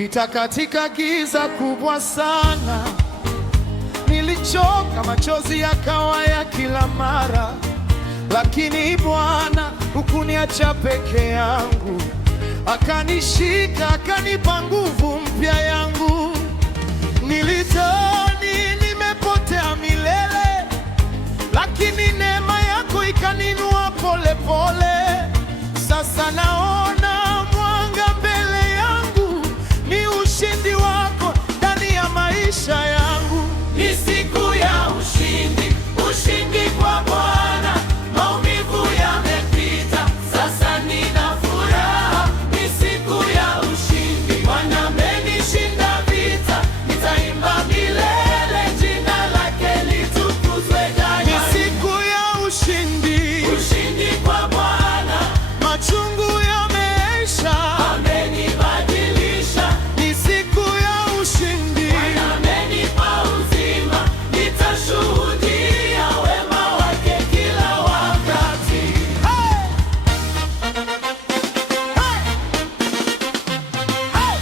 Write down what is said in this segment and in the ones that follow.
Nilipita katika giza kubwa sana, nilichoka, machozi yakawa ya kila mara, lakini Bwana hukuniacha peke yangu, akanishika, akanipa nguvu mpya yangu. Nilidhani nimepotea milele, lakini neema yako ikaninua pole pole. Sasa naona mwanga mbele yangu, ni ushindi wako ndani ya maisha yangu. Ni siku ya ushindi, ushindi kwa Bwana. Maumivu yamepita, sasa nina furaha. Ni siku ya ushindi, Bwana amenishinda vita. Nitaimba milele, jina lake litukuzwe daima. Ni siku ya ushindi, ushindi kwa Bwana. Machungu yameisha, amenibadilisha. ni siku ya ushindi, Bwana amenipa uzima, nitashuhudia wema wake kila wakati. Hey! Hey! Hey!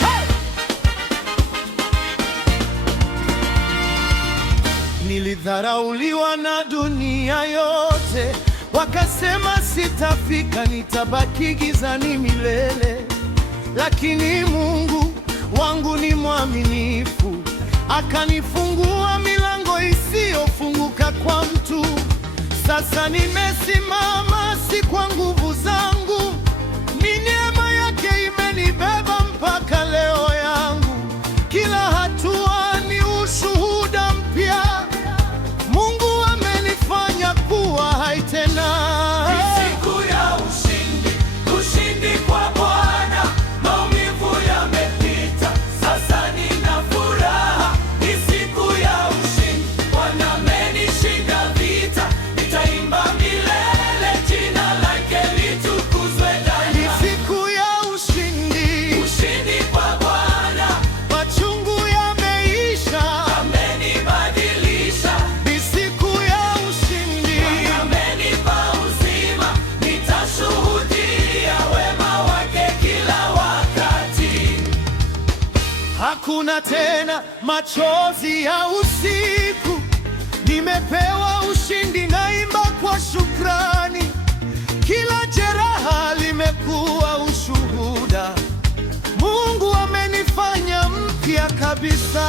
Hey! Nilidharauliwa na dunia yote, wakasema sitafika, nitabaki gizani milele. Lakini Mungu wangu ni mwaminifu, akanifungua milango isiyofunguka kwa mtu. Sasa nimesimama, si kwa nguvu zangu, ni neema yake imenibeba mpaka leo yangu. Kila hatua ni ushuhuda mpya, Mungu amenifanya kuwa hai tena. Ni siku ya ushindi, ushindi kwa Bwana. Maumivu yamepita, sasa nina furaha. Ni siku ya ushindi, Bwana amenishinda vita. Nitaimba milele, jina lake litukuzwe Ni daima. siku ya ushindi, Ushindi kwa Bwana, machungu yameisha, amenibadilisha. ni siku ya ushindi. Amenipa uzima, nitashuhudia wema wake kila wakati. Hakuna tena machozi ya usiku, nimepewa ushindi, naimba kwa shukrani. Kila jeraha limekuwa ushuhuda, Mungu amenifanya mpya kabisa.